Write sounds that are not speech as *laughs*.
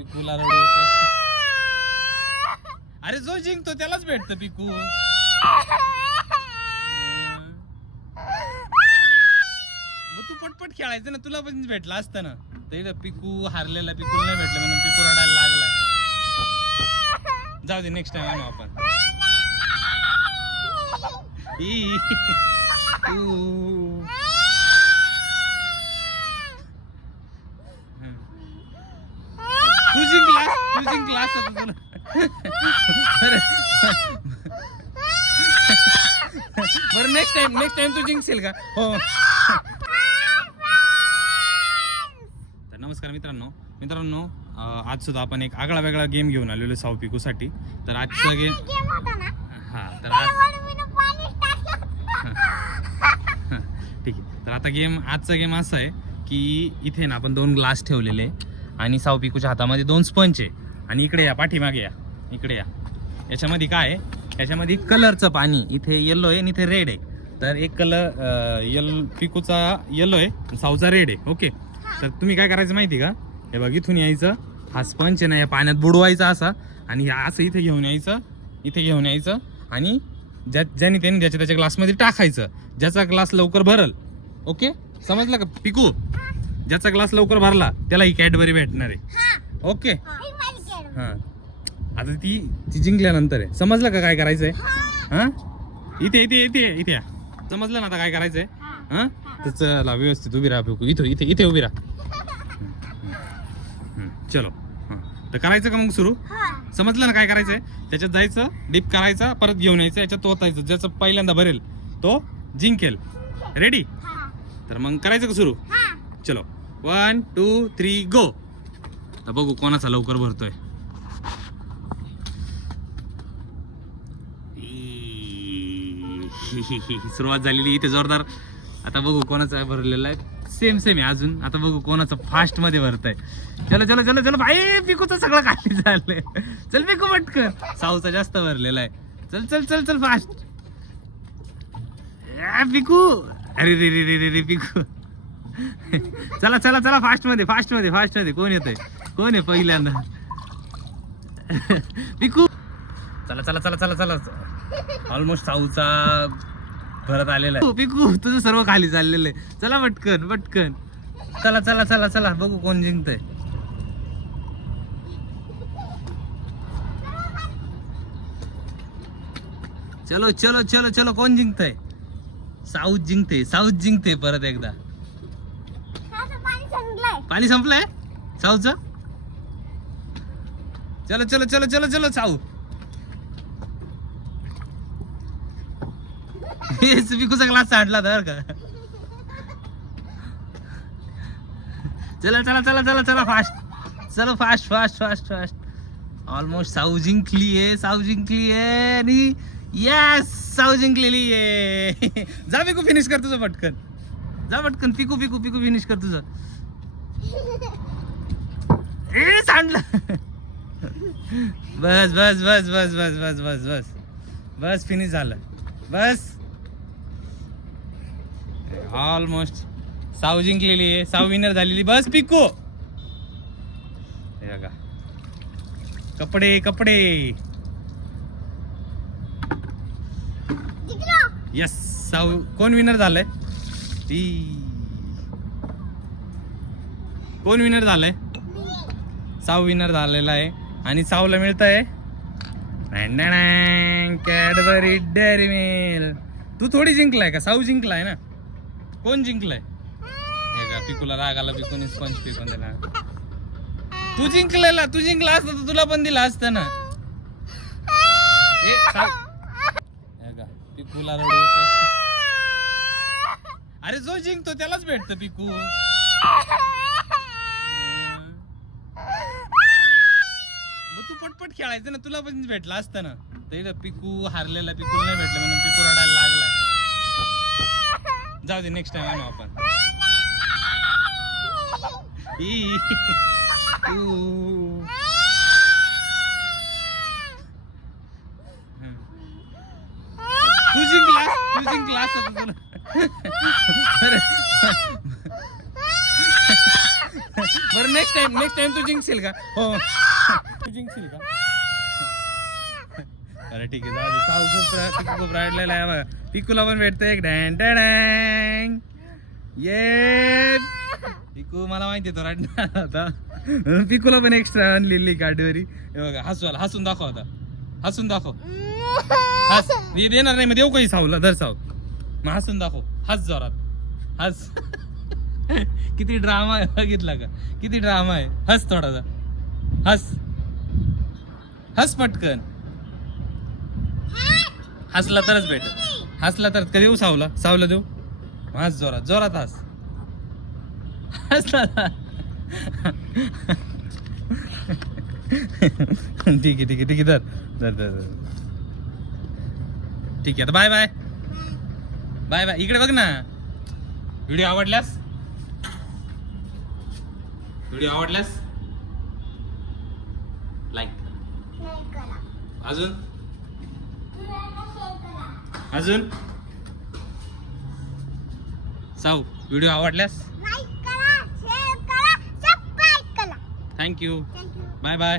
पिकूला रडू. अरे जो जिंकतो त्यालाच भेटतं पिकू. मग तू पटपट खेळायचं ना तुला पण भेटला असतं ना. तर पिकू हारलेला पिकू नाही भेटलं म्हणून पिकू रडायला लागला. जाऊ दे नेक्स्ट टाइम आणू आपण *laughs* ई. ऊ. हं. तू जिंकला तू जिंकला असं तुझं बरं नेक्स्ट टाइम नेक्स्ट टाइम तू जिंकशील का? हो. तर नमस्कार मित्रांनो. मित्रांनो आज सुद्धा आपण एक आगळा वेगळा गेम घेऊन आलेलो साऊ पिकूसाठी तर आजचा गेम हा तर आज ठीक आहे. तर आता गेम आजचा गेम असा आहे की इथे ना आपण दोन ग्लास ठेवलेले आणि साऊ पिकूच्या हातामध्ये दोन स्पंच आहे. आणि इकडे या पाठीमागे या. इकडे या. याच्यामध्ये काय आहे? याच्यामध्ये कलरचं पाणी. इथे येल्लो आहे आणि इथे रेड आहे. तर एक कलर यल पिकूचा येल्लो आहे साऊचा रेड आहे. ओके तर तुम्ही काय करायचं माहिती का? हे बघ इथून यायचं. हा स्पंच ना या पाण्यात बुडवायचा असा. आणि हे असं इथे घेऊन यायचं. इथे घेऊन यायचं. आणि ज्या ज्याने त्याने ज्याच्या त्याच्या ग्लासमध्ये टाकायचं. ज्याचा ग्लास लवकर भरल. ओके समजलं का? पिकू? ज्याचा ग्लास लवकर भरला त्याला ही कॅडबरी भेटणार आहे. ओके हा. आता ती ती जिंकल्यानंतर आहे. समजलं का काय करायचंय? हा. इथे इथे इथे इथे या. समजलं ना आता काय करायचंय? हा. तर चला व्यवस्थित उभी राहा पिकू. इथं इथे इथे उभी राहा. *laughs* चलो. हा. तर करायचं का मग सुरू? समजलं ना काय करायचंय? त्याच्यात जायचं डीप करायचा परत घेऊन यायचं याच्यात ओतायचं ज्याचं पहिल्यांदा भरेल तो जिंकेल. रेडी तर मग करायचं का सुरू? चलो. वन टू थ्री गो तर बघू कोणाचा लवकर भरतोय ई, *laughs* सुरुवात झालेली इथे जोरदार. आता बघू कोणाचा भरलेला आहे. सेम सेम आहे अजून. आता बघू कोणाचं फास्टमध्ये भरतंय. चलो चलो चलो चलो. भाई पिकूचं सगळं खाली झालंय. चल पिकू पटकन. साऊचा जास्त भरलेला आहे. चल चल चल चल फास्ट पिकू. अरे रे रे रे रे रे पिकू. चला चला चला फास्टमध्ये फास्टमध्ये फास्टमध्ये. कोण येतंय? कोण आहे पहिल्यांदा? पिकू. चला चला चला चला चला. ऑलमोस्ट साऊचा भरत आलेला आहे. पिकू तुझं सर्व खाली चाललेलं आहे. चला पटकन पटकन. चला चला चला चला. बघू कोण जिंकतंय. चलो चलो चलो चलो. कोण जिंकतंय? साऊथ जिंकते साऊथ जिंकते परत एकदा. पाणी संपलंय? साऊचं चलो चलो चलो चलो चलो साऊ पिकूचा ग्लास सांडला तर का चला चला चला चला चला फास्ट चलो fast fast fast fast almost साऊ जिंकली आहे साऊ जिंकली आहे आणि यस साऊ जिंकलेली आहे जा पिकू फिनिश कर तुझं पटकन. जा पटकन पिकू पिकू पिकू फिनिश कर तुझं. ए सांडलं. बस बस बस बस बस बस बस बस. बस फिनिश झालं. बस. ऑलमोस्ट साऊ जिंकलेली आहे. साऊ विनर झालेली. बस पिकू हे बघा. कपडे कपडे. यस साऊ कोण विनर झालंय? ती. कोण विनर झालंय? साऊ विनर झालेला आहे. आणि साऊला मिळत आहे कॅडबरी डेअरी मिल तू थोडी जिंकलाय का? साऊ जिंकलाय ना? कोण जिंकलंय? हे का पिकूला राग आला पिकून स्पंज पिकून दिला तू जिंकलेला तू जिंकला असता तर तुला पण दिला असतं ना. ए, हे का पिकूला रडू अरे जो जिंकतो त्यालाच भेटतं पिकू. मग तू पटपट खेळायचं ना तुला पण भेटला असतं ना. तर इथं पिकू हारलेला पिकू नाही भेटलं म्हणून पिकू रडायला जाऊ दे नेक्स्ट टाइम आणू आपण *laughs* ई. *laughs* ऊ. *laughs* बरं नेक्स्ट टाइम नेक्स्ट टाइम तू जिंकशील का हो तू जिंकशील का अरे ठीक आहे जाऊ दे. खूप खूप राडलेला आहे बघा पिकूला पण भेटतो एक डॅन डॅडॅंग ये. पिकू मला माहिती आहे तो रडणार होता. पिकूला पण एक्स्ट्रा आणलेली काडीवरी बघा हसू आला. हसून दाखव आता. हसून दाखव. हस. मी देणार नाही मग देऊ काही सावला? दर साव मग हसून दाखव. हस जोरात. हस. किती ड्रामा आहे बघितला का? किती ड्रामा आहे. हस थोडासा. हस. हस पटकन. हसला तरच भेट हसला तर कधी देऊ सावला? सावला देऊ? हस जोरात जोरात हस. हसला ठीक आहे ठीक आहे ठीक आहे धर धर धर. ठीक आहे आता बाय बाय बाय बाय इकडे बघ ना. व्हिडिओ आवडल्यास? व्हिडिओ आवडल्यास? लाईक अजून? अजून साऊ व्हिडिओ आवडल्यास थँक्यू. Bye bye.